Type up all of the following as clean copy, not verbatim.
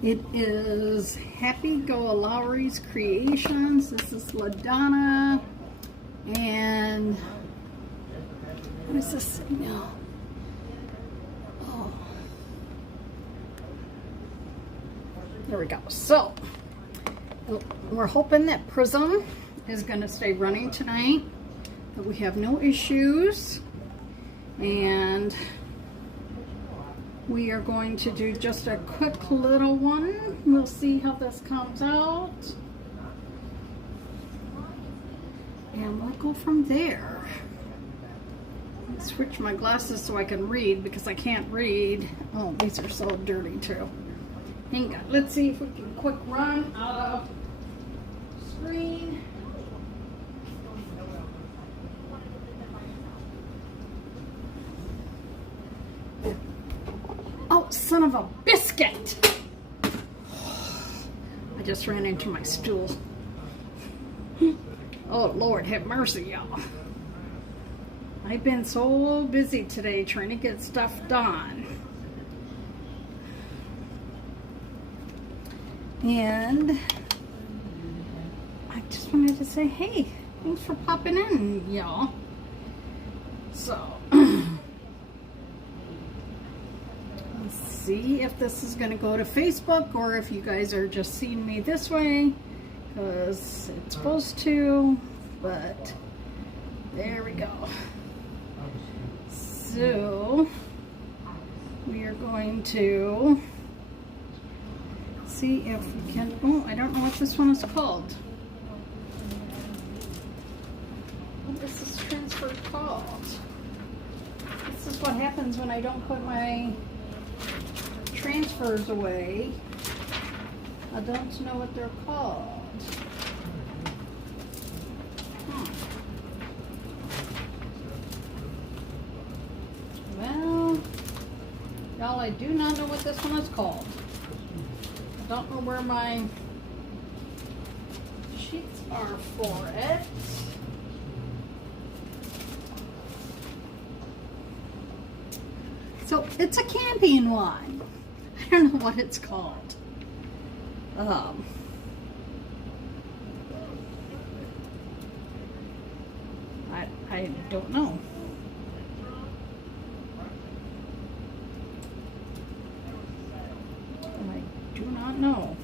It is Happy-go-Lowery's Creations. This is LaDonna. And what is this now? Oh, there we go. So we're hoping that Prism is going to stay running tonight, that we have no issues, and we are going to do just a quick little one. We'll see how this comes out, and we'll go from there. I'll switch my glasses so I can read, because I can't read. Oh, these are so dirty too. Hang on, let's see if we can quick run out of screen. Oh, son of a biscuit! I just ran into my stool. Oh, Lord, have mercy, y'all. I've been so busy today trying to get stuff done. And I just wanted to say, hey, thanks for popping in, y'all. So, let's see if this is going to go to Facebook, or if you guys are just seeing me this way, because it's supposed to, but there we go. So we are going to see if we can, oh, I don't know what this one is called. What is this transfer called? This is what happens when I don't put my transfers away. I don't know what they're called. Well, y'all, I do not know what this one is called. I don't know where my sheets are for it. So it's a camping one. I don't know what it's called. I don't know. I do not know.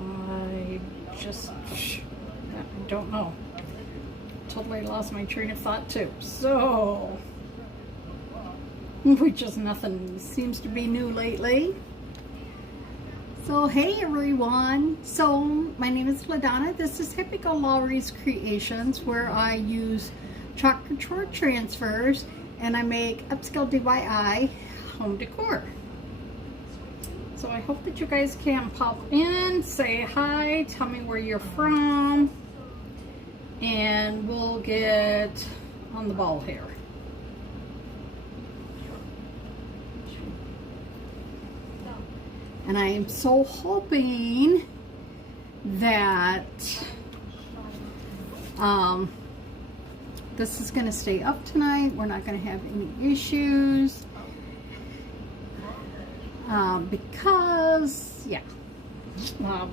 I don't know. Totally lost my train of thought too. So, which is nothing seems to be new lately. So hey everyone. So my name is LaDonna. This is Happy-go-Lowery's Creations, where I use chalk control transfers and I make upscale DIY home decor. So I hope that you guys can pop in, say hi, tell me where you're from, and we'll get on the ball here. And I am so hoping that this is going to stay up tonight. We're not going to have any issues. Because, yeah,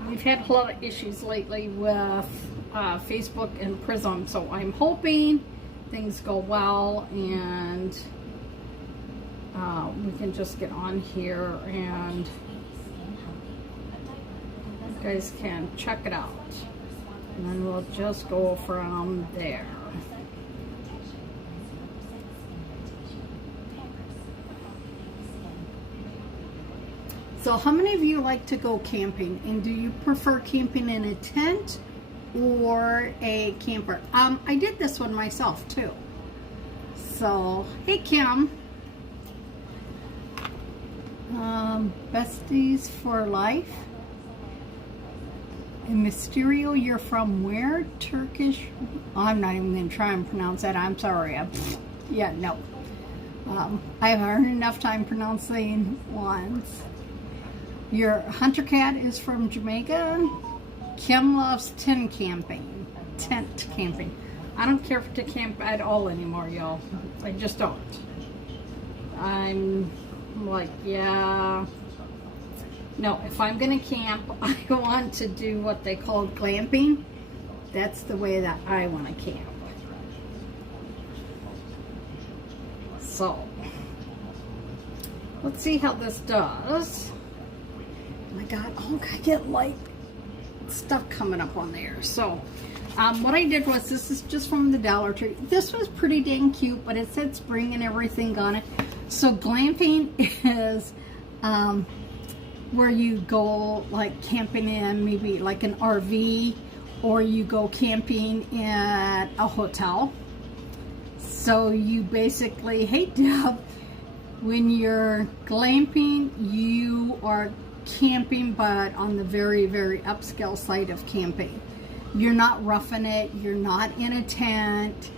we've had a lot of issues lately with Facebook and Prism. So I'm hoping things go well, and we can just get on here and you guys can check it out, and then we'll just go from there. So how many of you like to go camping, and do you prefer camping in a tent or a camper? I did this one myself too. So hey Kim. Besties for life. And Mysterio, you're from where? Turkish? I'm not even going to try and pronounce that. I'm sorry. Yeah, no. I've heard enough time pronouncing ones. Your Hunter Cat is from Jamaica. Kim loves tent camping. I don't care to camp at all anymore, y'all. I just don't. I'm like, yeah, no, if I'm gonna camp, I want to do what they call glamping. That's the way that I want to camp. So let's see how this does. Oh my God, oh, I get light stuff coming up on there. So what I did was, this is just from the Dollar Tree. This was pretty dang cute, but it said spring and everything on it. So glamping is where you go like camping in maybe like an RV, or you go camping at a hotel. So you basically, hey Deb, when you're glamping, you are camping, but on the very, very upscale side of camping. You're not roughing it. You're not in a tent.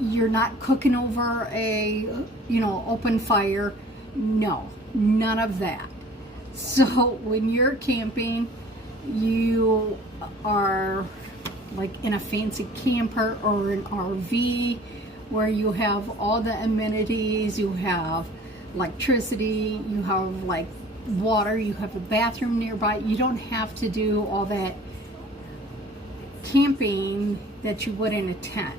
You're not cooking over a, open fire. No, none of that. So when you're camping, you are like in a fancy camper or an RV where you have all the amenities. You have electricity, you have like water, you have a bathroom nearby. You don't have to do all that camping that you would in a tent,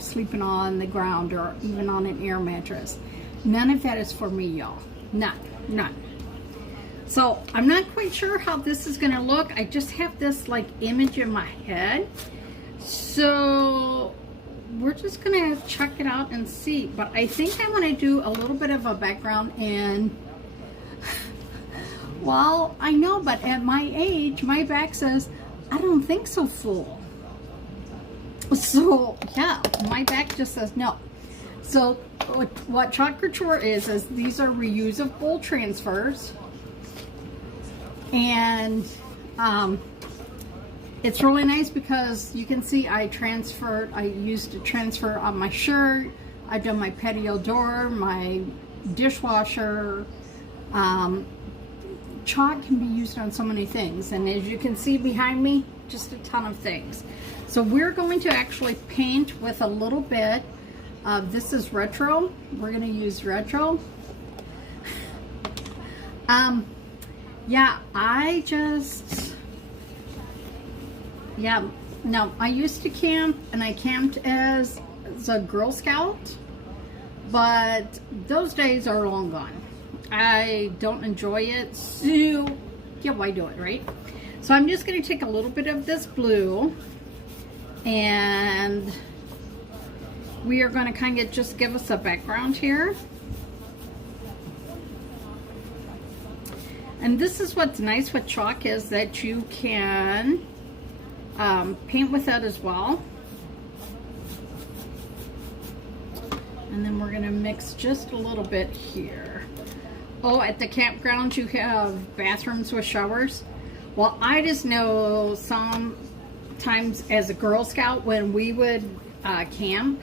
sleeping on the ground or even on an air mattress. None of that is for me, y'all. None. So I'm not quite sure how this is gonna look. I just have this like image in my head. So we're just gonna check it out and see. But I think I want to do a little bit of a background, and well, I know, but at my age, my back says, I don't think so, fool. So yeah, my back just says no. So what Chalk Couture is these are reusable transfers, and it's really nice because you can see I used to transfer on my shirt. I've done my patio door, my dishwasher. Chalk can be used on so many things, and as you can see behind me, just a ton of things. So we're going to actually paint with a little bit of, this is retro. We're going to use retro. Yeah, no, I used to camp, and I camped as a Girl Scout, but those days are long gone. I don't enjoy it, so yeah, why do it, right? So I'm just going to take a little bit of this blue, and we are going to kind of just give us a background here. And this is what's nice with chalk, is that you can paint with that as well. And then we're going to mix just a little bit here. Oh, at the campgrounds you have bathrooms with showers. Well, I just know sometimes as a Girl Scout, when we would camp,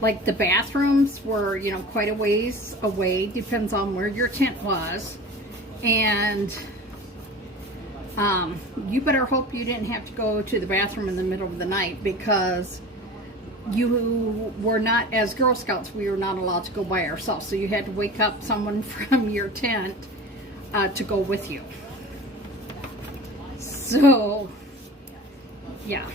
like the bathrooms were, quite a ways away, depends on where your tent was. And you better hope you didn't have to go to the bathroom in the middle of the night, because you were not, as Girl Scouts, we were not allowed to go by ourselves. So you had to wake up someone from your tent to go with you. So, yeah.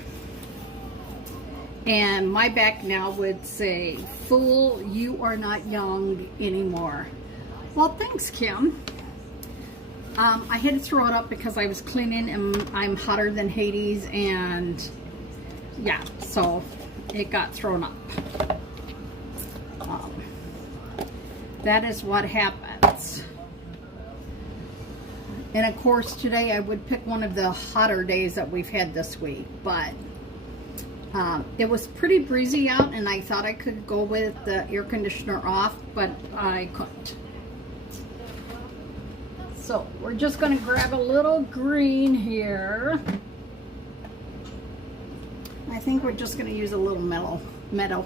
And my back now would say, fool, you are not young anymore. Well, thanks, Kim. I had to throw it up because I was cleaning, and I'm hotter than Hades, and yeah, so it got thrown up. That is what happens. And of course, today I would pick one of the hotter days that we've had this week, but it was pretty breezy out, and I thought I could go with the air conditioner off, but I couldn't. So we're just going to grab a little green here. I think we're just going to use a little meadow.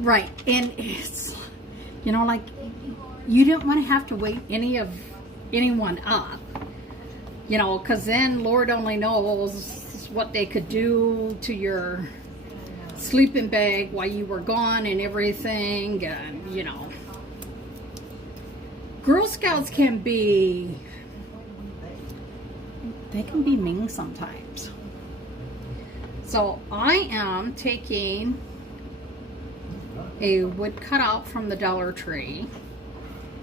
Right, and it's, like, you didn't want to have to wake anyone up, because then Lord only knows what they could do to your sleeping bag while you were gone and everything. And, you know, Girl Scouts can be, they can be mean sometimes. So I am taking a wood cutout from the Dollar Tree,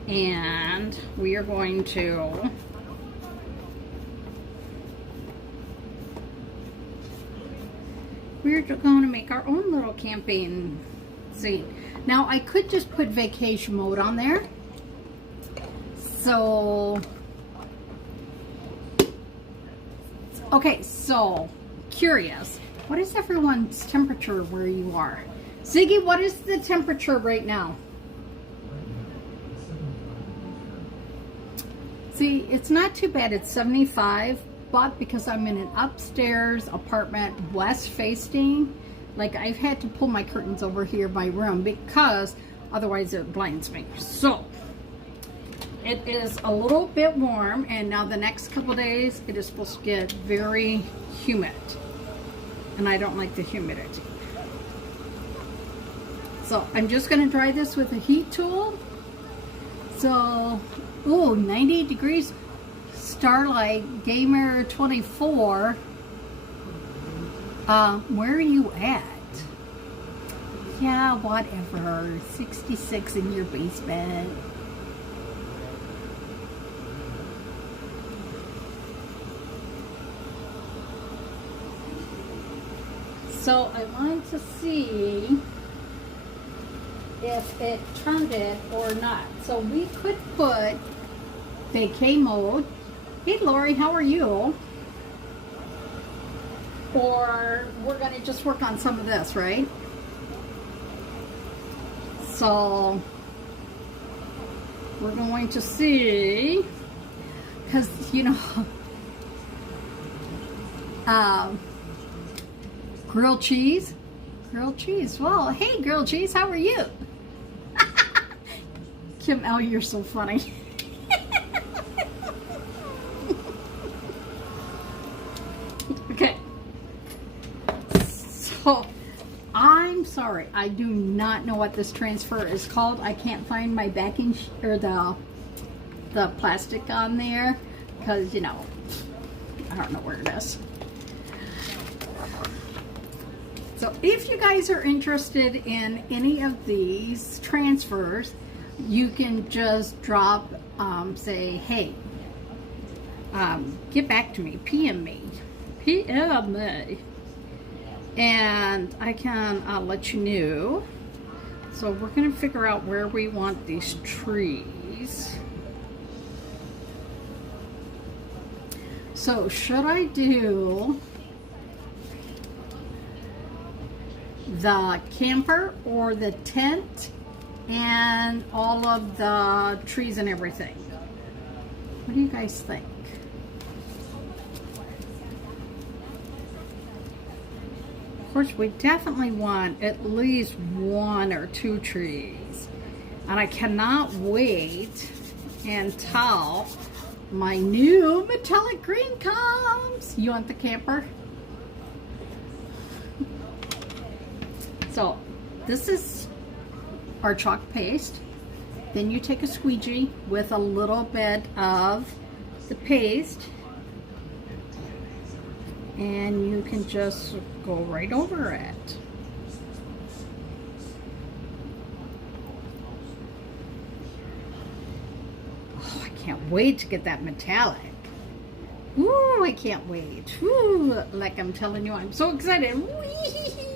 and we are going to make our own little camping scene. Now I could just put vacation mode on there. So, okay, so curious, what is everyone's temperature where you are? Ziggy, what is the temperature right now? See, it's not too bad. It's 75, but because I'm in an upstairs apartment, west facing, like I've had to pull my curtains over here in my room because otherwise it blinds me. So it is a little bit warm, and now the next couple days it is supposed to get very humid, and I don't like the humidity. So I'm just going to dry this with a heat tool. So, ooh, 90 degrees. Starlight Gamer 24. Where are you at? Yeah, whatever. 66 in your basement. So I wanted to see if it turned it or not. So we could put vacay mode. Hey Lori, how are you? Or we're gonna just work on some of this, right? So we're going to see, because you know, grilled cheese. Well, hey grilled cheese, how are you? Kim L, you're so funny. Okay. So, I'm sorry. I do not know what this transfer is called. I can't find my backing or the plastic on there because, you know, I don't know where it is. So if you guys are interested in any of these transfers, you can just drop, say, hey, get back to me, PM me, and I can let you know. So we're going to figure out where we want these trees. So should I do the camper or the tent and all of the trees and everything? What do you guys think? Of course, we definitely want at least 1 or 2 trees. And I cannot wait until my new metallic green comes. You want the camper? So this is our chalk paste. Then you take a squeegee with a little bit of the paste, and you can just go right over it. Oh, I can't wait to get that metallic. Ooh, I can't wait. Ooh, like I'm telling you, I'm so excited. Whee!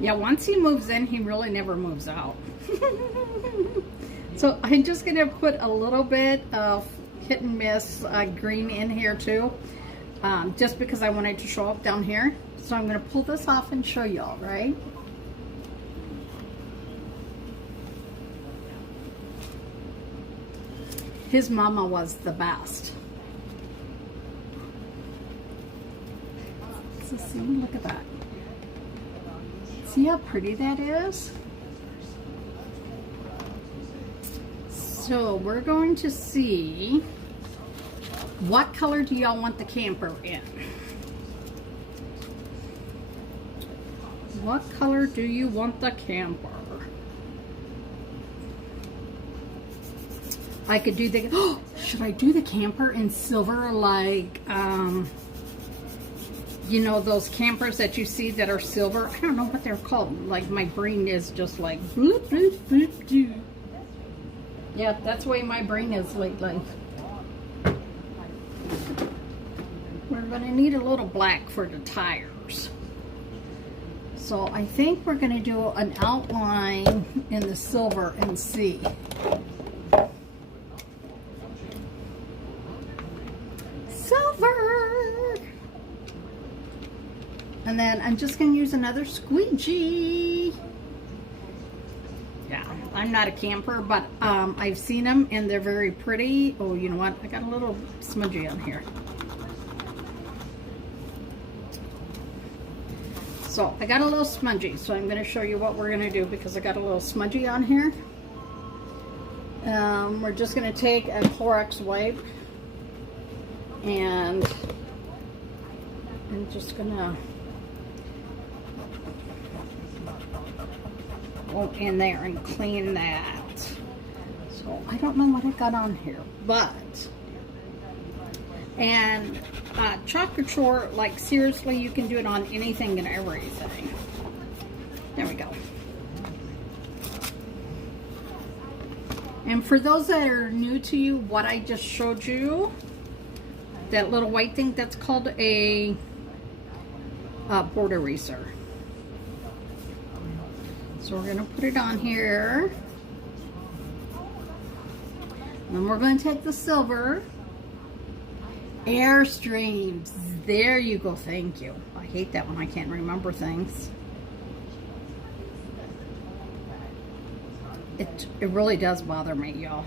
Yeah, once he moves in, he really never moves out. So I'm just going to put a little bit of hit and miss green in here too, just because I wanted to show up down here. So I'm going to pull this off and show y'all, right? His mama was the best. So see, look at that. See how pretty that is? So we're going to see what color do y'all want the camper in? What color do you want the camper? I could do the, oh, should I do the camper in silver like, you know, those campers that you see that are silver? I don't know what they're called. Like, my brain is just like, bloop, bloop, bloop, bloop. Yeah, that's the way my brain is lately. We're going to need a little black for the tires. So I think we're going to do an outline in the silver and see. Silver! And then I'm just going to use another squeegee. Yeah, I'm not a camper, but I've seen them and they're very pretty. Oh, you know what? I got a little smudgy on here. So I got a little smudgy, so I'm going to show you what we're going to do because I got a little smudgy on here. We're just going to take a Clorox wipe and I'm just going to go in there and clean that. So I don't know what I got on here, but and chalk or chore, like seriously, you can do it on anything and everything. There we go. And for those that are new to you, what I just showed you, that little white thing, that's called a board eraser. So we're going to put it on here. And then we're going to take the silver. Airstreams. There you go. Thank you. I hate that when I can't remember things. It really does bother me, y'all.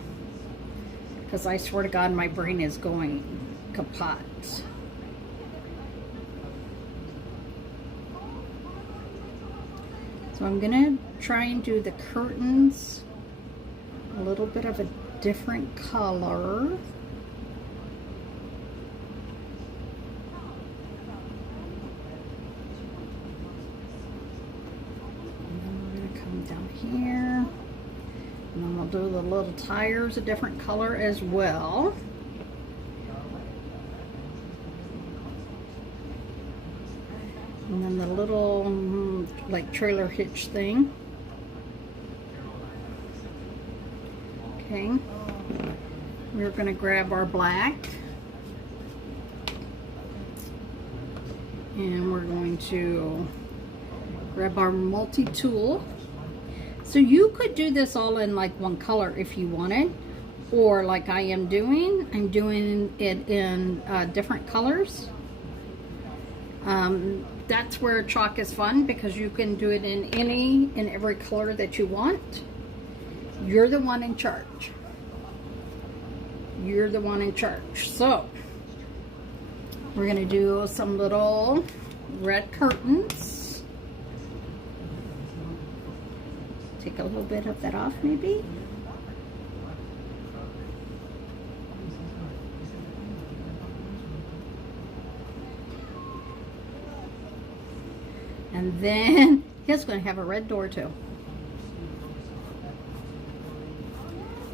Because I swear to God, my brain is going kaput. So I'm going to try and do the curtains a little bit of a different color. Down here, and then we'll do the little tires a different color as well. And then the little like trailer hitch thing. Okay, we're going to grab our black and we're going to grab our multi-tool. So you could do this all in like one color if you wanted, or like I am doing, I'm doing it in different colors. That's where chalk is fun because you can do it in any and every color that you want. You're the one in charge. You're the one in charge. So we're gonna do some little red curtains. Take a little bit of that off, maybe. And then he's going to have a red door too.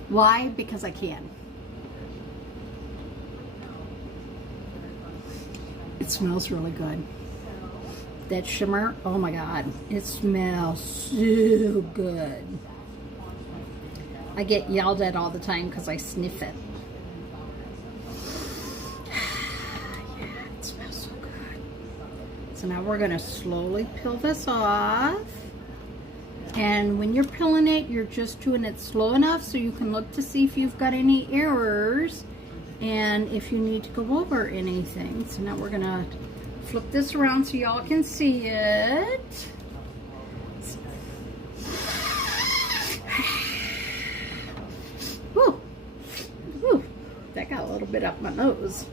Why? Because I can. It smells really good. That shimmer, oh my God, it smells so good. I get yelled at all the time because I sniff it. Yeah, it smells so good. So now we're gonna slowly peel this off. And when you're peeling it, you're just doing it slow enough so you can look to see if you've got any errors and if you need to go over anything. So now we're gonna flip this around so y'all can see it. Woo. Woo. That got a little bit up my nose.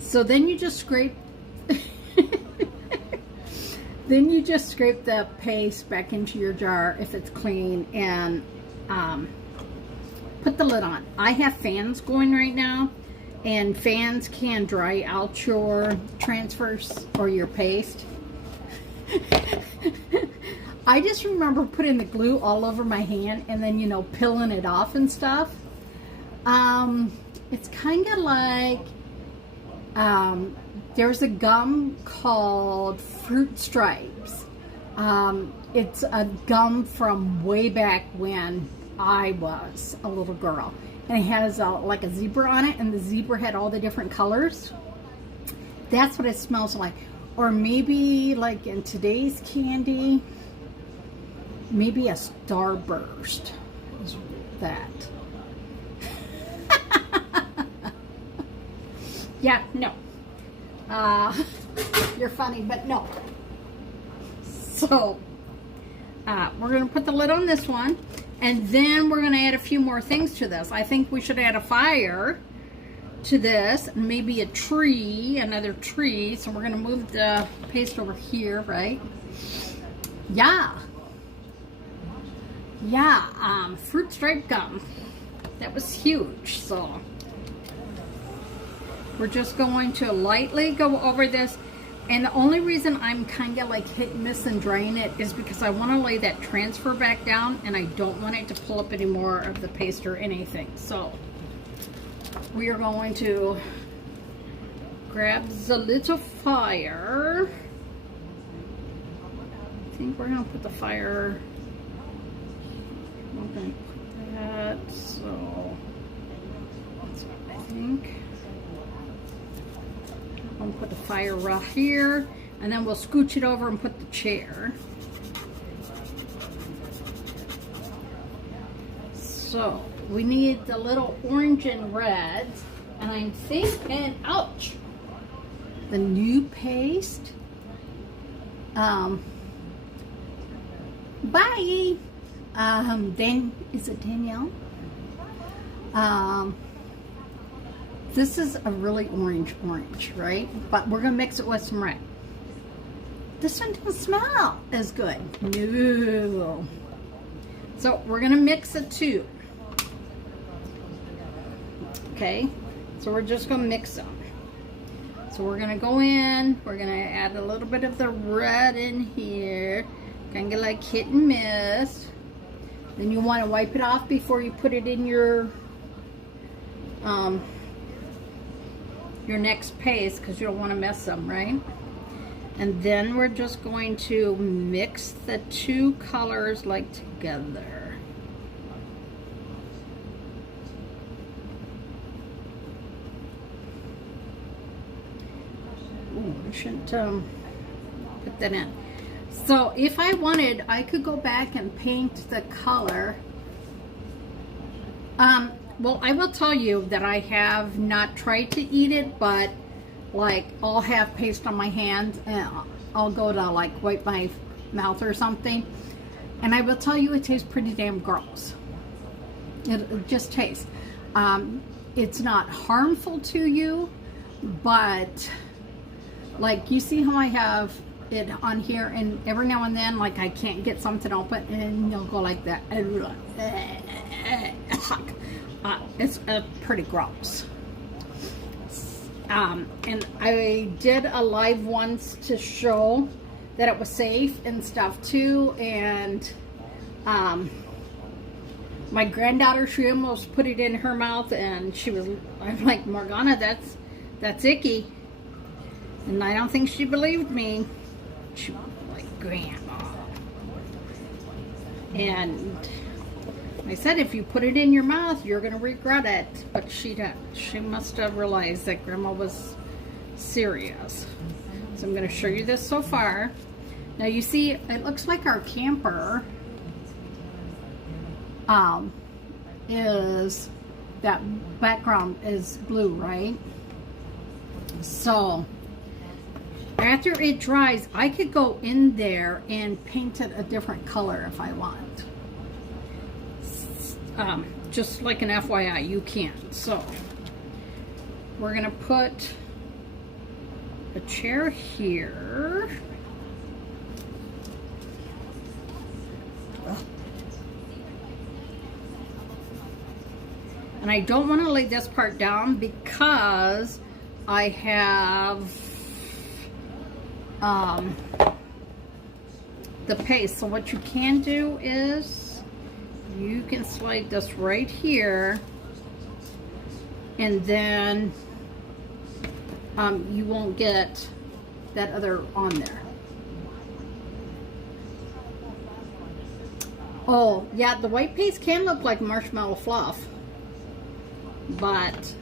So then you just scrape then you just scrape the paste back into your jar if it's clean and put put the lid on. I have fans going right now, and fans can dry out your transfers or your paste. I just remember putting the glue all over my hand and then, you know, peeling it off and stuff. It's kind of like, there's a gum called Fruit Stripes. It's a gum from way back when I was a little girl. And it has like a zebra on it, and the zebra had all the different colors. That's what it smells like. Or maybe like in today's candy, maybe a Starburst is that. Yeah, no. You're funny, but no. So, we're going to put the lid on this one, and then we're going to add a few more things to this. I think we should add a fire to this, and maybe a tree, another tree. So we're going to move the paste over here, right? Yeah. Yeah, fruit stripe gum. That was huge, so we're just going to lightly go over this. And the only reason I'm kind of like hitting this and drying it is because I want to lay that transfer back down, and I don't want it to pull up any more of the paste or anything. So we are going to grab the little fire. I think we're going to put the fire, we're going to put that, so that's what I think. I'm going to put the fire right here, and then we'll scooch it over and put the chair. So we need the little orange and red, and I'm thinking, ouch, the new paste. Bye. Then is it Danielle? This is a really orange, right? But we're gonna mix it with some red. This one doesn't smell as good. No. So we're gonna mix the two. Okay, so we're just gonna mix them. So we're gonna go in, we're gonna add a little bit of the red in here, kind of like hit and miss. Then you want to wipe it off before you put it in your next paste, because you don't want to mess them, right? And then we're just going to mix the two colors like together. Ooh, I shouldn't put that in. So if I wanted, I could go back and paint the color. Well, I will tell you that I have not tried to eat it, but like I'll have paste on my hands and I'll go to like wipe my mouth or something, and I will tell you it tastes pretty damn gross. It just tastes. It's not harmful to you, but like you see how I have it on here, and every now and then like I can't get something open and you'll go like that. It's pretty gross. And I did a live once to show that it was safe and stuff too, and my granddaughter, she almost put it in her mouth, and I'm like, Morgana, that's icky. And I don't think she believed me. She was like, Grandma. And I said, if you put it in your mouth, you're going to regret it. But she didn't. She must have realized that Grandma was serious. So I'm going to show you this so far. Now you see, it looks like our camper is, that background is blue, right? So after it dries, I could go in there and paint it a different color if I want. Just like an FYI, you can. So we're gonna put a chair here. And I don't want to lay this part down because I have the paste. So what you can do is you can slide this right here, and then you won't get that other on there. Oh yeah, the white paste can look like marshmallow fluff, but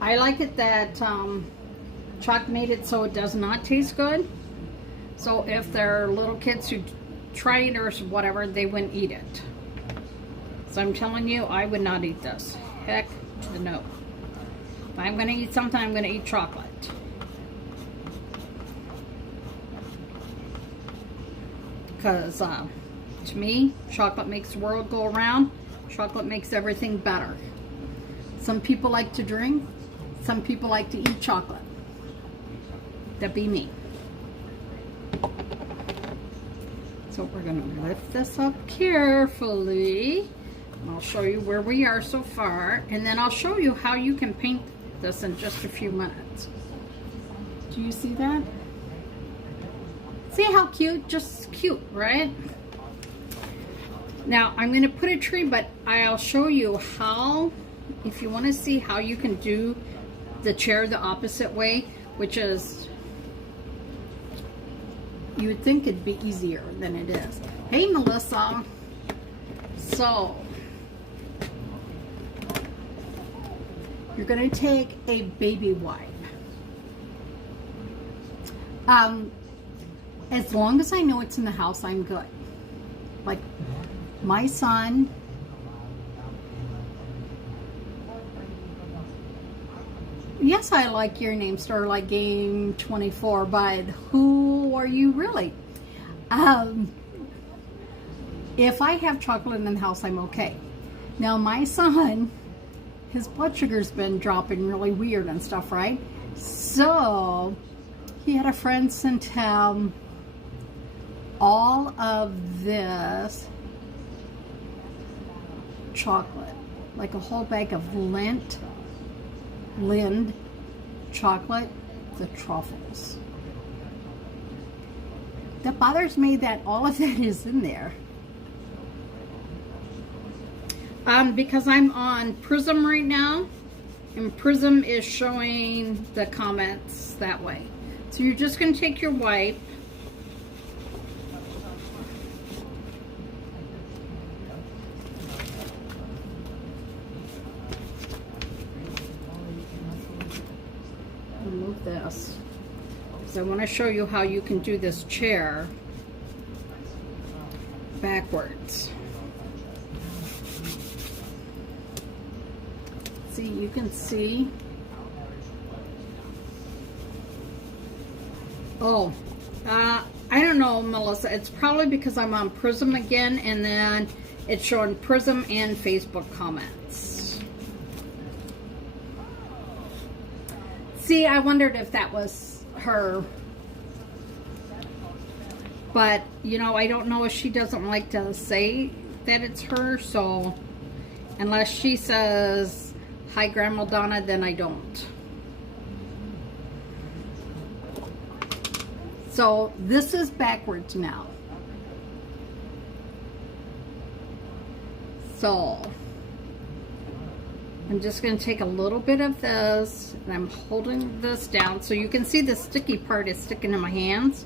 I like it that Chuck made it so it does not taste good. So if there are little kids who try it or whatever, they wouldn't eat it. So I'm telling you, I would not eat this. Heck to the no. If I'm going to eat something, I'm going to eat chocolate. Because to me, chocolate makes the world go around. Chocolate makes everything better. Some people like to drink. Some people like to eat chocolate. That'd be me. So we're going to lift this up carefully. And I'll show you where we are so far. And then I'll show you how you can paint this in just a few minutes. Do you see that? See how cute? Just cute, right? Now I'm going to put a tree, but I'll show you how, if you want to see how you can do the chair the opposite way, which is, you would think it'd be easier than it is. Hey Melissa. So you're going to take a baby wipe. As long as I know it's in the house, I'm good. Like my son, yes, I like your name, Starlight Game 24, but who are you really? If I have chocolate in the house, I'm okay. Now my son, his blood sugar's been dropping really weird and stuff, right? So he had a friend send him all of this chocolate, like a whole bag of Lind chocolate, the truffles. That bothers me that all of that is in there. Because I'm on Prism right now, and Prism is showing the comments that way. So you're just going to take your wipe, remove this, because I want to show you how you can do this chair backwards. See, you can see. Oh, I don't know, Melissa. It's probably because I'm on Prism again, and then it's showing Prism and Facebook comments. See, I wondered if that was her. But, you know, I don't know if she doesn't like to say that it's her, so unless she says, "Hi, Grandma Donna," then I don't. So this is backwards now. So I'm just going to take a little bit of this, and I'm holding this down so you can see the sticky part is sticking in my hands.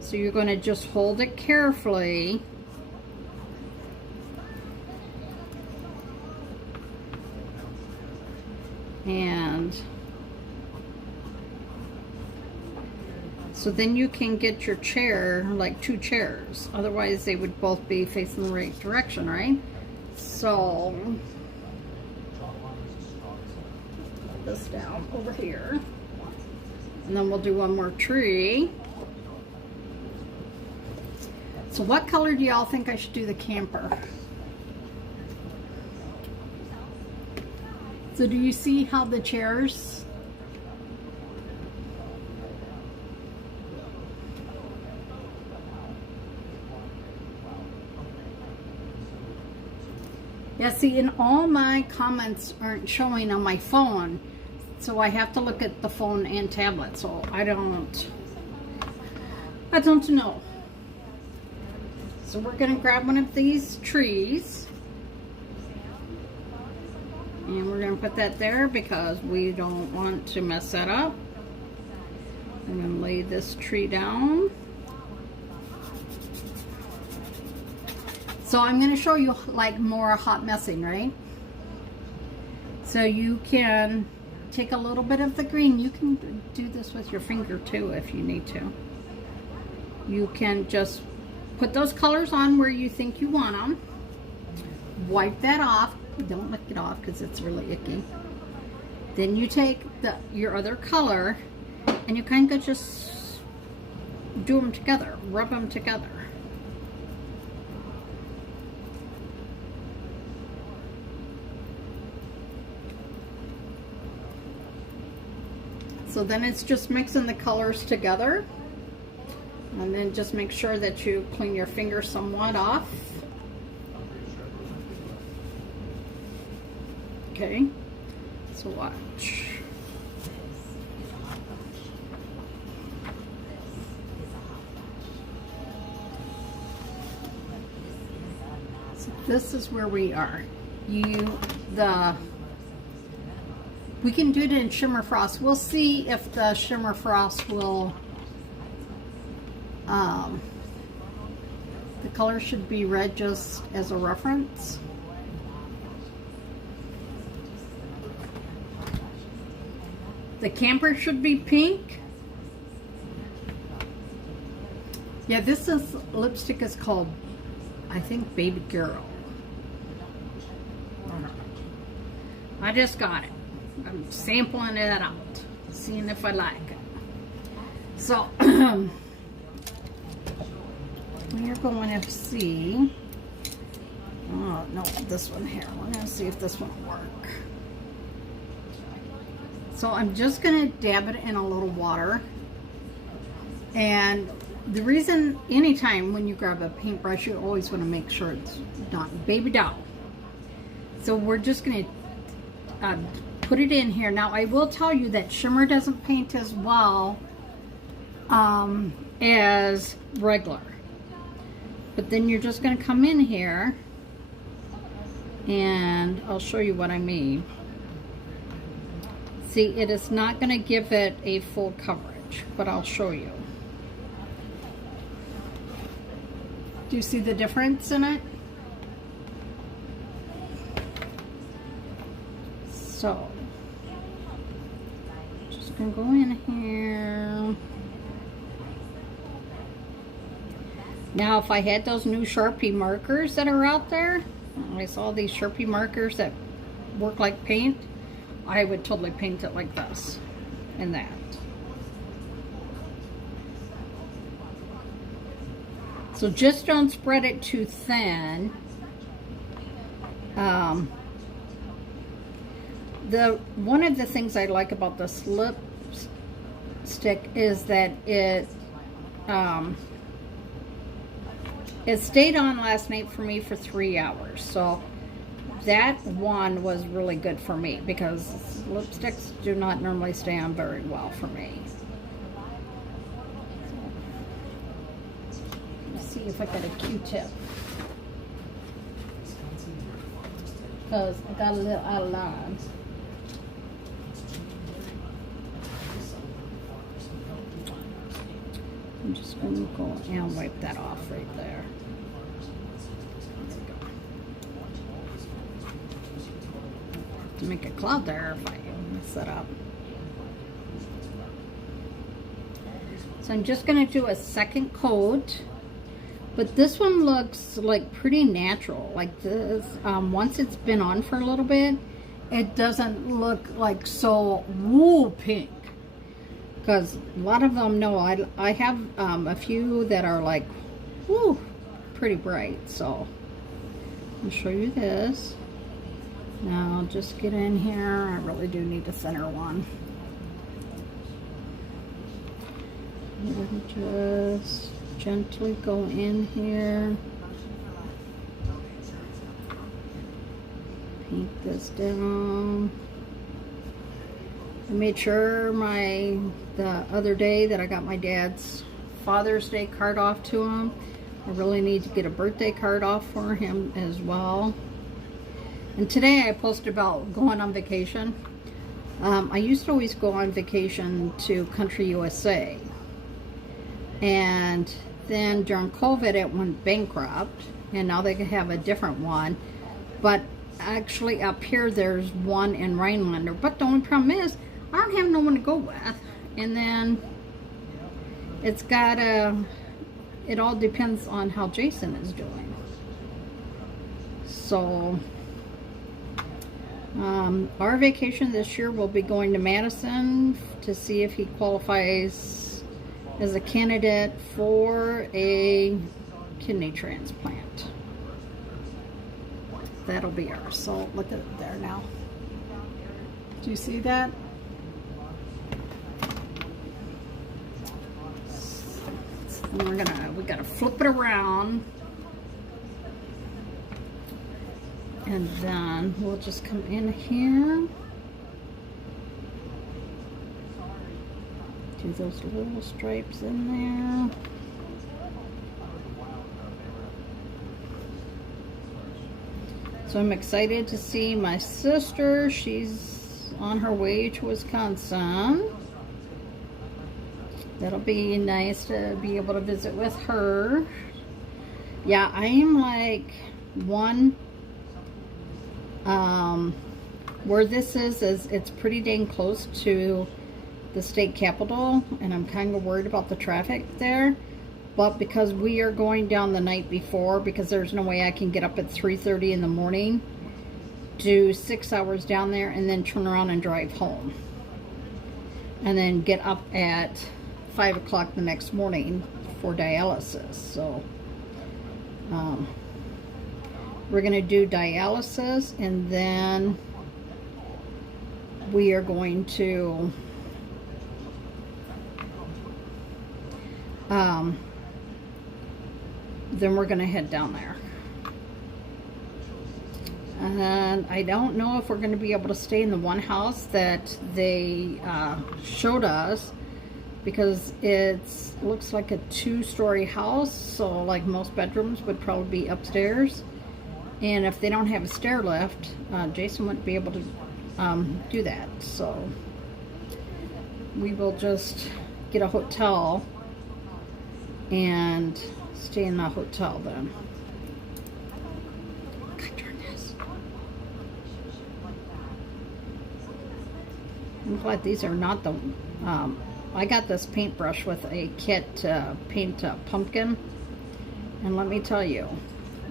So you're going to just hold it carefully. And so then you can get your chair, like two chairs. Otherwise they would both be facing the right direction, right? So put this down over here. And then we'll do one more tree. So what color do y'all think I should do the camper? So do you see how the chairs? Yeah, see, and all my comments aren't showing on my phone, so I have to look at the phone and tablet, so I don't know. So we're gonna grab one of these trees, and we're gonna put that there because we don't want to mess that up. I'm gonna lay this tree down. So I'm going to show you like more hot messing, right? So you can take a little bit of the green. You can do this with your finger too if you need to. You can just put those colors on where you think you want them. Wipe that off. Don't lick it off because it's really icky. Then you take your other color and you kind of just do them together. Rub them together. So then it's just mixing the colors together, and then just make sure that you clean your fingers somewhat off. Okay, so watch. So this is where we are. We can do it in Shimmer Frost. We'll see if the Shimmer Frost will, the color should be red just as a reference. The camper should be pink. Yeah, this lipstick is called, I think, Baby Girl. I just got it. I'm sampling it out, seeing if I like it. So, we're going to see, oh no, this one here. We're going to see if this one will work. So I'm just going to dab it in a little water. And the reason, anytime when you grab a paintbrush, you always want to make sure it's done. Baby doll. So we're just going to put it in here. Now I will tell you that shimmer doesn't paint as well as regular, but then you're just going to come in here and I'll show you what I mean. See, it is not going to give it a full coverage, but I'll show you. Do you see the difference in it? So gonna go in here. Now if I had those new Sharpie markers that are out there, I saw these Sharpie markers that work like paint, I would totally paint it like this and that. So just don't spread it too thin. One of the things I like about this lipstick is that it stayed on last night for me for 3 hours. So that one was really good for me because lipsticks do not normally stay on very well for me. Let's see if I got a Q-tip, because I got a little out of line. I'm just going to go and wipe that off right there. To make a cloud there if I mess it up. So I'm just going to do a second coat, but this one looks like pretty natural. Like this, once it's been on for a little bit, it doesn't look like so woo pink. Because a lot of them, no, I have a few that are like, woo, pretty bright. So I'll show you this. Now just get in here. I really do need a center one. And just gently go in here. Paint this down. I made sure the other day that I got my dad's Father's Day card off to him. I really need to get a birthday card off for him as well. And today I posted about going on vacation. I used to always go on vacation to Country USA. And then during COVID it went bankrupt. And now they have a different one. But actually up here there's one in Rhinelander. But the only problem is I don't have no one to go with. And then it's it all depends on how Jason is doing. So our vacation this year will be going to Madison to see if he qualifies as a candidate for a kidney transplant. That'll be ours. So look at it there now. Do you see that? And we gotta flip it around. And then we'll just come in here. Do those little stripes in there. So I'm excited to see my sister. She's on her way to Wisconsin. That'll be nice to be able to visit with her. Yeah, I am like where this is it's pretty dang close to the state capitol, and I'm kind of worried about the traffic there. But because we are going down the night before, because there's no way I can get up at 3:30 in the morning, do 6 hours down there, and then turn around and drive home. And then get up at 5 o'clock the next morning for dialysis. So we're going to do dialysis, and then we are going to then we're going to head down there. And I don't know if we're going to be able to stay in the one house that they showed us, because it looks like a 2-story house, so like most bedrooms would probably be upstairs. And if they don't have a stair lift, Jason wouldn't be able to do that. So we will just get a hotel and stay in the hotel then. I'm glad these are not the I got this paintbrush with a kit to paint a pumpkin, and let me tell you,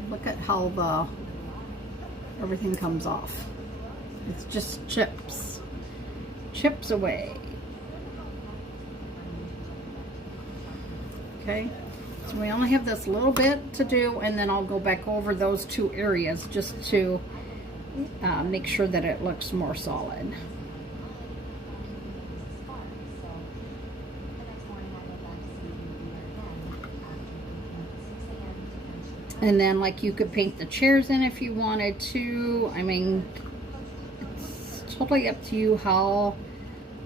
look at how everything comes off. It's just chips away. Okay, so we only have this little bit to do, and then I'll go back over those 2 areas just to make sure that it looks more solid. And then, like, you could paint the chairs in if you wanted to. I mean, it's totally up to you how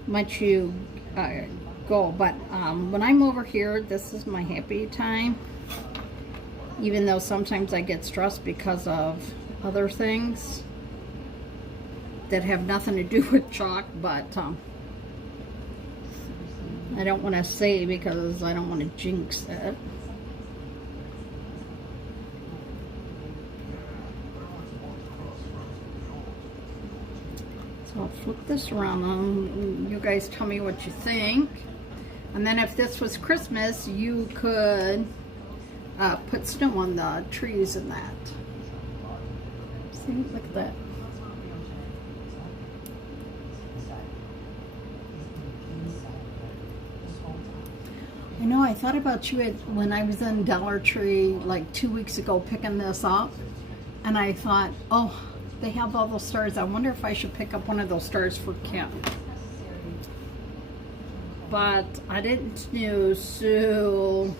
much you go. But when I'm over here, this is my happy time. Even though sometimes I get stressed because of other things that have nothing to do with chalk. But I don't want to say, because I don't want to jinx it. So I'll flip this around and you guys tell me what you think. And then if this was Christmas, you could put snow on the trees and that. See, look at that. I know, I thought about you when I was in Dollar Tree like 2 weeks ago picking this up. And I thought, oh, they have all those stars. I wonder if I should pick up one of those stars for Kim. But I didn't know, so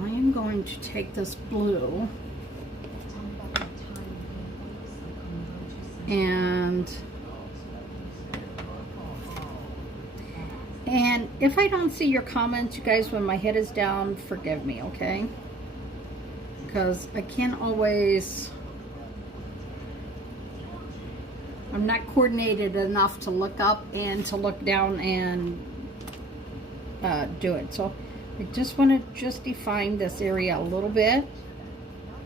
I I'm going to take this blue and if I don't see your comments, you guys, when my head is down, forgive me, okay? Because I can't always, I'm not coordinated enough to look up and to look down and do it. So I just want to just define this area a little bit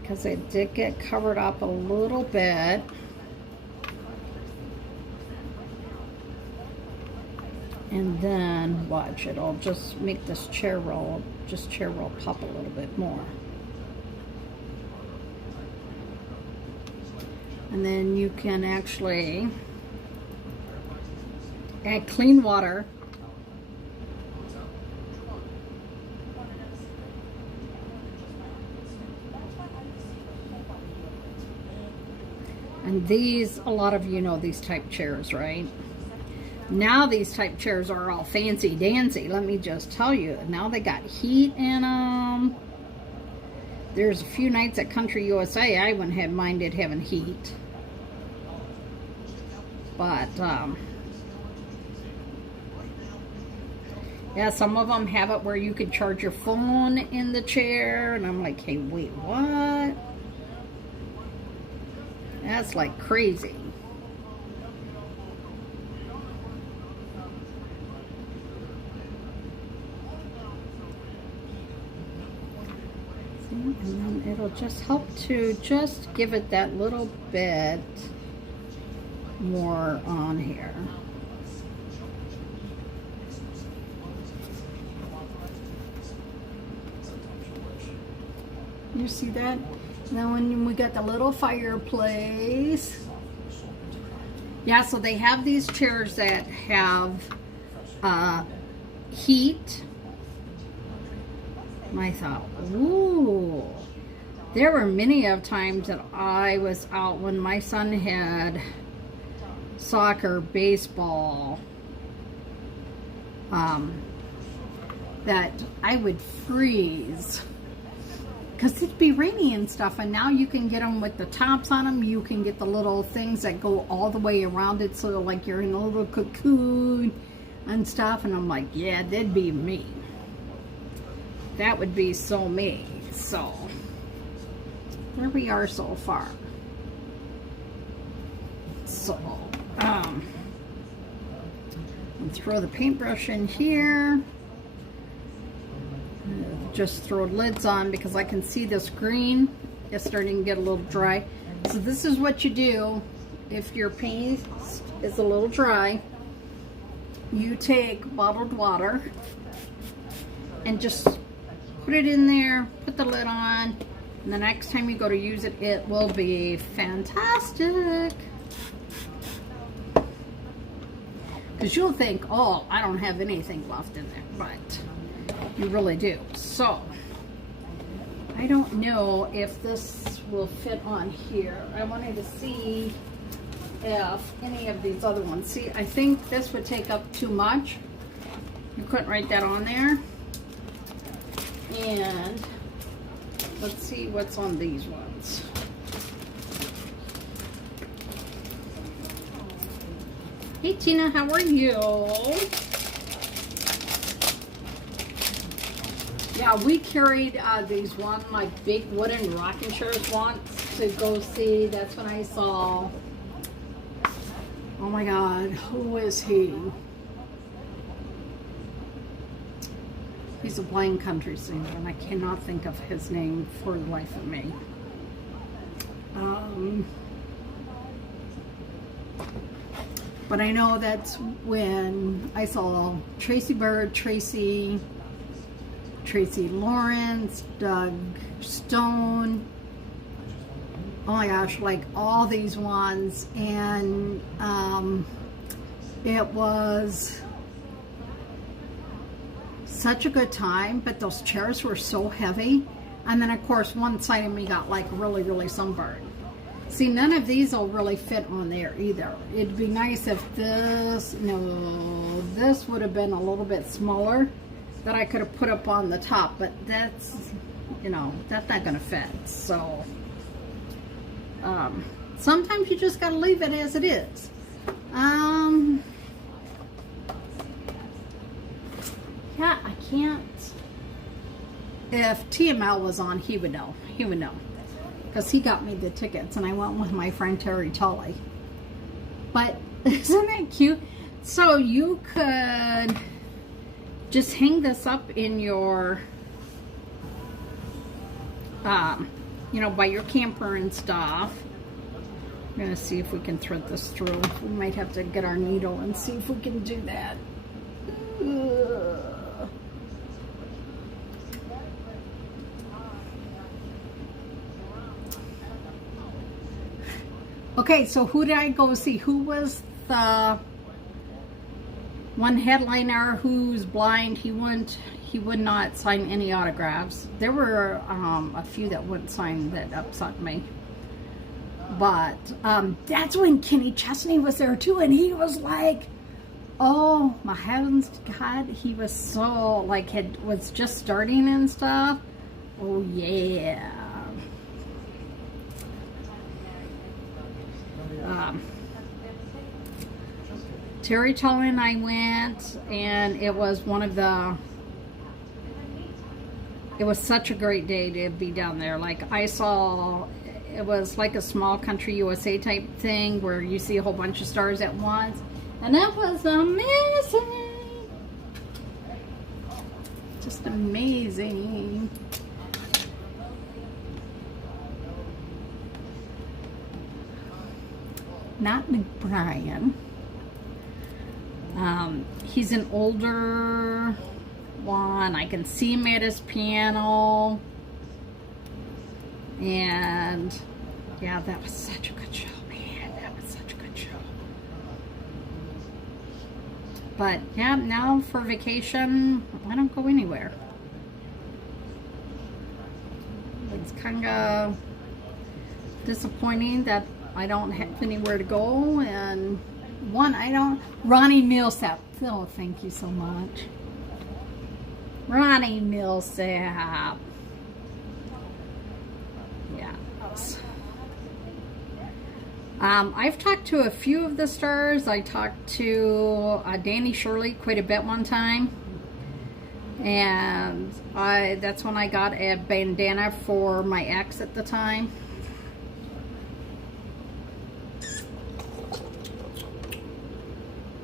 because it did get covered up a little bit. And then watch, it'll just make this chair roll pop a little bit more. And then you can actually add clean water. And these, a lot of you know these type chairs, right? Now these type chairs are all fancy dancy. Let me just tell you, now they got heat in them. There's a few nights at Country USA I wouldn't have minded having heat. But, yeah, some of them have it where you could charge your phone in the chair. And I'm like, hey, wait, what? That's like crazy. And then it'll just help to just give it that little bit more on here. You see that? Now when we got the little fireplace. Yeah, so they have these chairs that have heat. And I thought, ooh. There were many of times that I was out when my son had soccer, baseball, that I would freeze because it'd be rainy and stuff. And now you can get them with the tops on them. You can get the little things that go all the way around it, so like you're in a little cocoon and stuff. And I'm like, yeah, that'd be me. That would be so me. So there we are so far. So and throw the paintbrush in here. Just throw lids on because I can see this green is starting to get a little dry. So this is what you do if your paint is a little dry. You take bottled water and just put it in there, put the lid on, and the next time you go to use it, it will be fantastic. Because you'll think, oh, I don't have anything left in there, but you really do. So, I don't know if this will fit on here. I wanted to see if any of these other ones. See, I think this would take up too much. You couldn't write that on there. And let's see what's on these ones. Hey Tina, how are you? Yeah, we carried these one like big wooden rocking chairs once to go see. That's when I saw, oh my God, who is he? He's a blind country singer, and I cannot think of his name for the life of me. But I know that's when I saw Tracy Bird, Tracy Lawrence, Doug Stone. Oh my gosh, like all these ones. And it was such a good time, but those chairs were so heavy. And then of course one side of me got like really, really sunburned. See, none of these will really fit on there either. It'd be nice if this would have been a little bit smaller that I could have put up on the top, but that's you know, that's not gonna fit. So sometimes you just gotta leave it as it is. Yeah, I can't. If TML was on, he would know. He would know. Because he got me the tickets and I went with my friend Terry Tully. But isn't it cute? So you could just hang this up in your, you know, by your camper and stuff. I'm going to see if we can thread this through. We might have to get our needle and see if we can do that. Okay, so who did I go see? Who was the one headliner who's blind? He would not sign any autographs. There were a few that wouldn't sign that upset me. But that's when Kenny Chesney was there too, and he was like, oh my heavens God, he was so like was just starting and stuff. Oh yeah. Terry Tully and I went, and it was it was such a great day to be down there. Like I saw, it was like a small country USA type thing where you see a whole bunch of stars at once, and that was amazing. Just amazing. Not McBrien. He's an older one. I can see him at his piano. And yeah, that was such a good show, man. That was such a good show. But yeah, now for vacation, I don't go anywhere. It's kind of disappointing that I don't have anywhere to go, and Ronnie Millsap. Oh, thank you so much. Ronnie Millsap. Yeah. I've talked to a few of the stars. I talked to Danny Shirley quite a bit one time. And that's when I got a bandana for my ex at the time.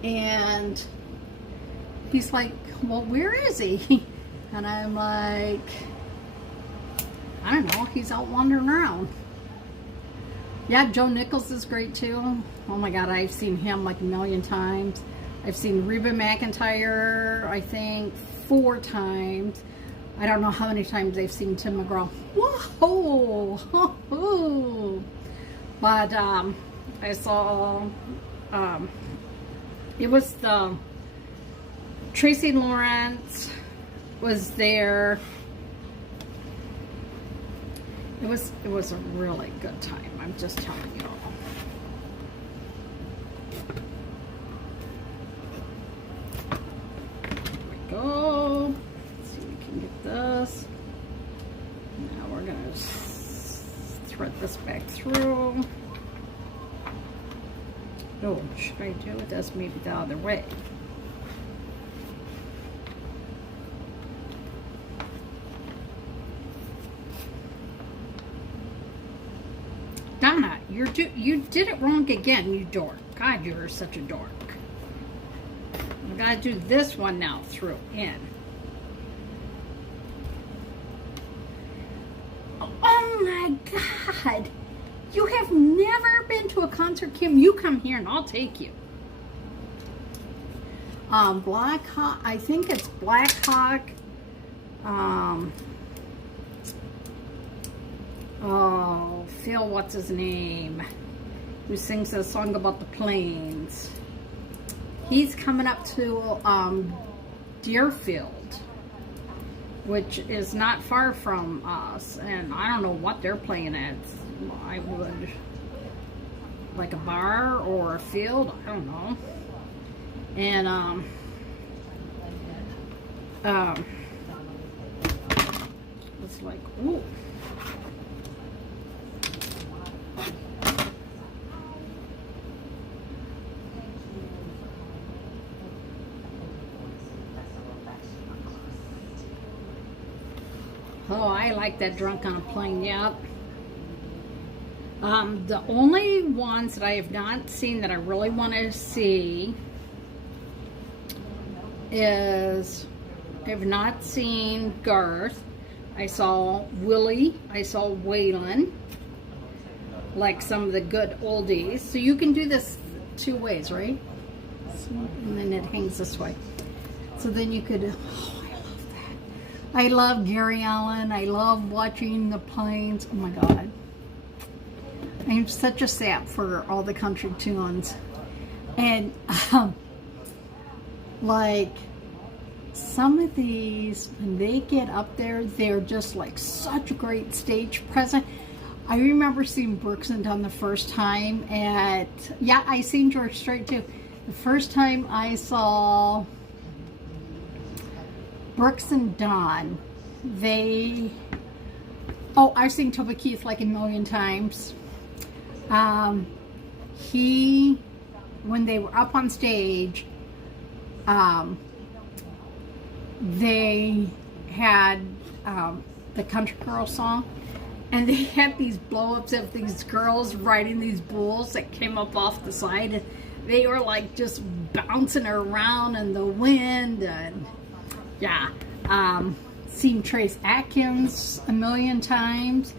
And he's like, well, where is he? And I'm like, I don't know, he's out wandering around. Yeah, Joe Nichols is great too. Oh my God, I've seen him like a million times. I've seen Reba McEntire, I think 4 times. I don't know how many times I've seen Tim McGraw. Whoa! But I saw, it was the Tracy Lawrence was there. It was a really good time. I'm just telling you all. There we go. Let's see if we can get this. Now we're gonna thread this back through. Oh, should I do this maybe the other way? Donna, you did it wrong again, you dork. God, you're such a dork. I gotta do this one now through in. Oh my God. You have never been to a concert, Kim. You come here and I'll take you. Black Hawk, I think it's Black Hawk. Oh, Phil, what's his name? Who sings a song about the planes. He's coming up to Deerfield, which is not far from us. And I don't know what they're playing at. I would, like a bar or a field, I don't know. And was like, ooh. Oh, I like that Drunk on a Plane, yep. The only ones that I have not seen that I really want to see is, I have not seen Garth. I saw Willie. I saw Waylon. Like some of the good oldies. So you can do this two ways, right? So, and then it hangs this way. So then you could, oh, I love that. I love Gary Allan. I love watching the planes. Oh my God. I'm such a sap for all the country tunes. And like some of these, when they get up there, they're just like such a great stage presence. I remember seeing Brooks and Dunn the first time at, yeah, I seen George Strait too. The first time I saw Brooks and Dunn, I've seen Toby Keith like a million times. When they were up on stage, they had the Country Girl song, and they had these blow-ups of these girls riding these bulls that came up off the side, and they were like just bouncing around in the wind. And yeah, seen Trace Atkins a million times.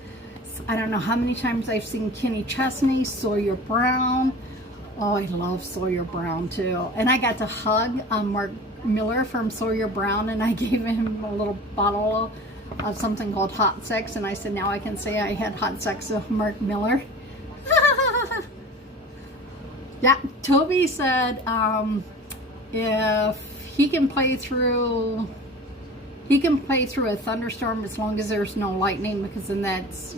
I don't know how many times I've seen Kenny Chesney, Sawyer Brown. Oh, I love Sawyer Brown too. And I got to hug Mark Miller from Sawyer Brown, and I gave him a little bottle of something called hot sex, and I said, now I can say I had hot sex with Mark Miller. Yeah, Toby said if he can play through a thunderstorm as long as there's no lightning, because then that's,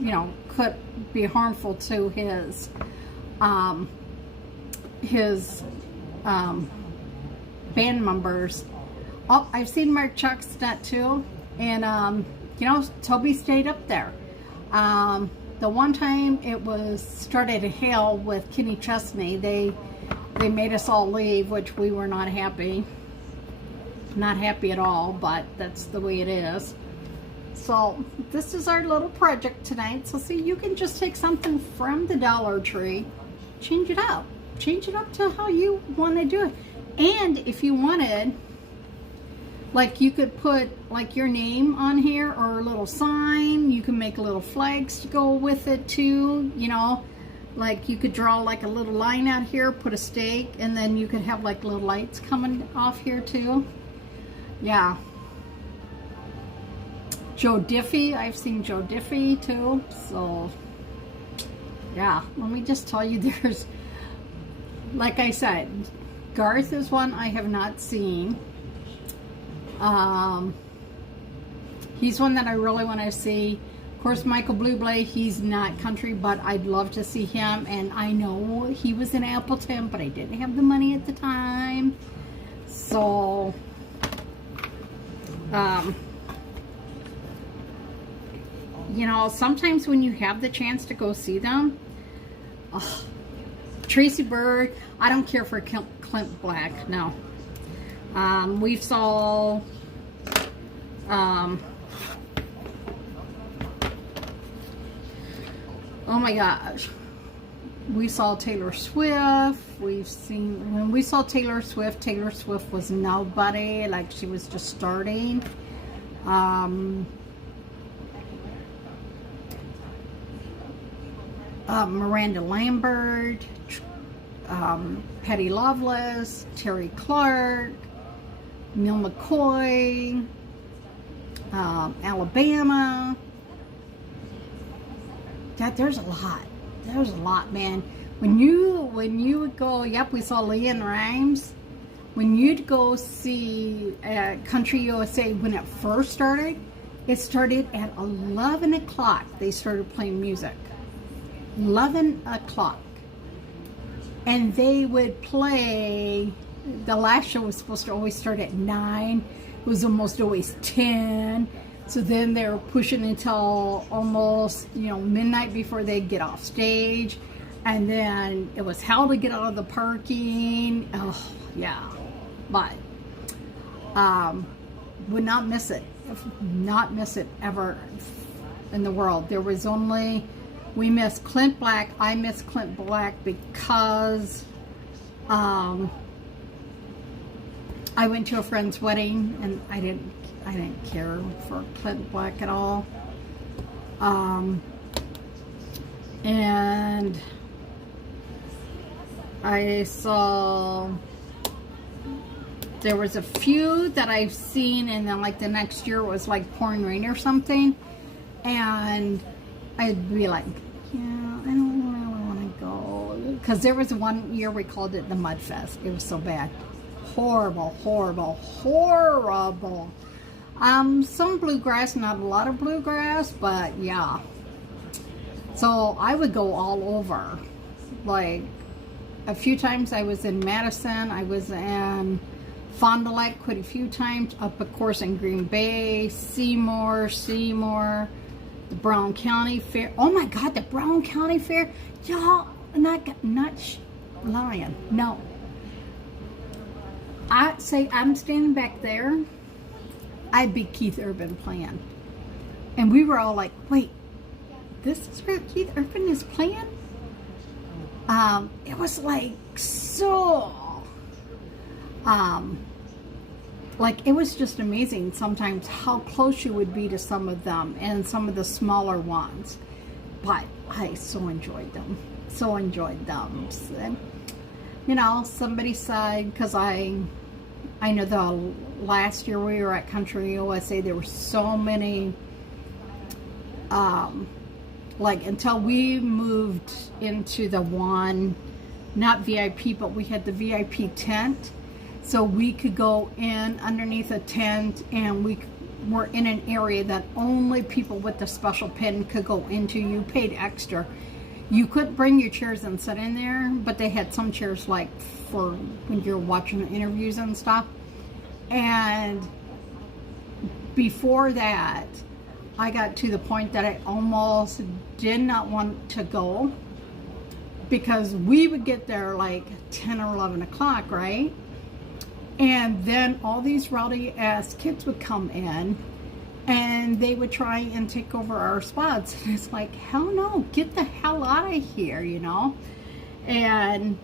you know, could be harmful to his band members. Oh, I've seen Mark Chuck's too, and you know, Toby stayed up there. The one time it was started to hail with Kenny Chesney, they made us all leave, which we were not happy at all, but that's the way it is. So this is our little project tonight. So see, you can just take something from the Dollar Tree, change it up to how you want to do it. And if you wanted, like, you could put like your name on here or a little sign. You can make little flags to go with it too, you know, like you could draw like a little line out here, put a stake, and then you could have like little lights coming off here too. Yeah. Joe Diffie, I've seen Joe Diffie too. So yeah, let me just tell you, there's, like I said, Garth is one I have not seen. He's one that I really want to see. Of course, Michael Bublé, he's not country, but I'd love to see him. And I know he was in Appleton, but I didn't have the money at the time. So, you know, sometimes when you have the chance to go see them, Tracy Bird, I don't care for Clint Black, no. We saw, oh my gosh, we saw Taylor Swift. When we saw Taylor Swift was nobody, like she was just starting. Miranda Lambert, Patty Loveless, Terry Clark, Neil McCoy, Alabama. God, there's a lot. There's a lot, man. When you would go, yep, we saw Leanne Rimes. When you'd go see Country USA, when it first started, it started at 11 o'clock. They started playing music. 11 o'clock. And they would play, the last show was supposed to always start at 9. It was almost always 10. So then they were pushing until almost, you know, midnight before they'd get off stage. And then it was hell to get out of the parking. Oh, yeah. But would not miss it. Not miss it ever in the world. There was only, we missed Clint Black. I missed Clint Black because I went to a friend's wedding and I didn't care for Clint Black at all. And I saw, there was a few that I've seen, and then like the next year it was like pouring rain or something, and I'd be like, yeah, I don't really want to go, because there was one year we called it the Mud Fest. It was so bad. Horrible, horrible, horrible. Some bluegrass, not a lot of bluegrass, but yeah. So I would go all over. Like a few times I was in Madison, I was in Fond du Lac quite a few times, up of course in Green Bay, Seymour, the Brown County Fair. Oh my God, the Brown County Fair, y'all, not lying, no. I say I'm standing back there, I'd be Keith Urban playing. And we were all like, wait, this is where Keith Urban is playing? It was like so, like it was just amazing sometimes how close you would be to some of them and some of the smaller ones. But I so enjoyed them. So, you know, somebody said, because I know the last year we were at Country USA, there were so many, like until we moved into the one, not VIP, but we had the VIP tent. So we could go in underneath a tent, and we were in an area that only people with the special pin could go into. You paid extra. You couldn't bring your chairs and sit in there, but they had some chairs like for when you're watching the interviews and stuff. And before that, I got to the point that I almost did not want to go, because we would get there like 10 or 11 o'clock, right? And then all these rowdy ass kids would come in and they would try and take over our spots. And it's like, hell no, get the hell out of here, you know? And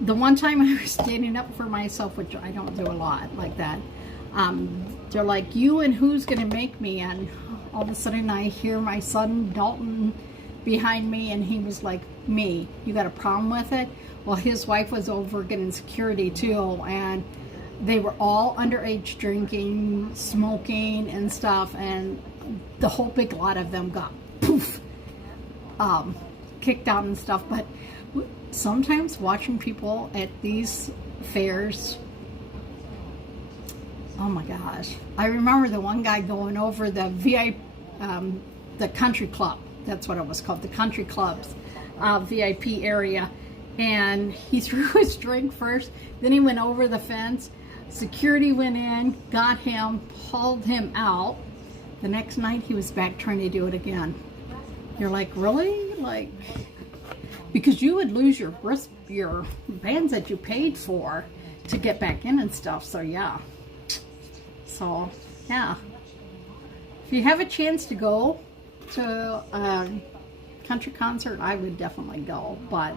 the one time I was standing up for myself, which I don't do a lot like that, they're like, you and who's gonna make me? And all of a sudden I hear my son Dalton behind me, and he was like, me, you got a problem with it? Well, his wife was over getting security too, and they were all underage drinking, smoking and stuff, and the whole big lot of them got poof, kicked out and stuff. But sometimes watching people at these fairs, oh my gosh. I remember the one guy going over the VIP, the country club, that's what it was called, the country club's VIP area. And he threw his drink first, then he went over the fence. Security went in, got him, hauled him out. The next night he was back trying to do it again. You're like, really? Like, because you would lose your bands that you paid for to get back in and stuff. So yeah. So yeah. If you have a chance to go to a country concert, I would definitely go. But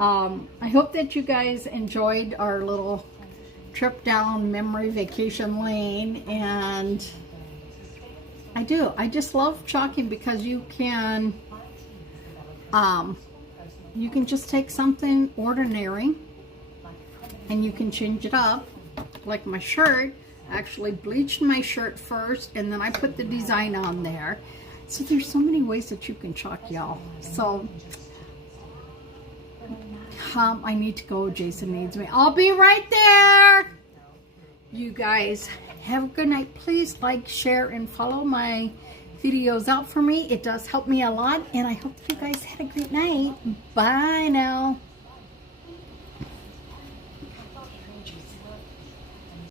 I hope that you guys enjoyed our little trip down memory vacation lane, and I do. I just love chalking because you can just take something ordinary and you can change it up. Like my shirt, I actually bleached my shirt first and then I put the design on there. So there's so many ways that you can chalk, y'all. So I need to go. Jason needs me. I'll be right there. You guys have a good night. Please like, share, and follow my videos out for me. It does help me a lot, and I hope you guys had a great night. Bye now.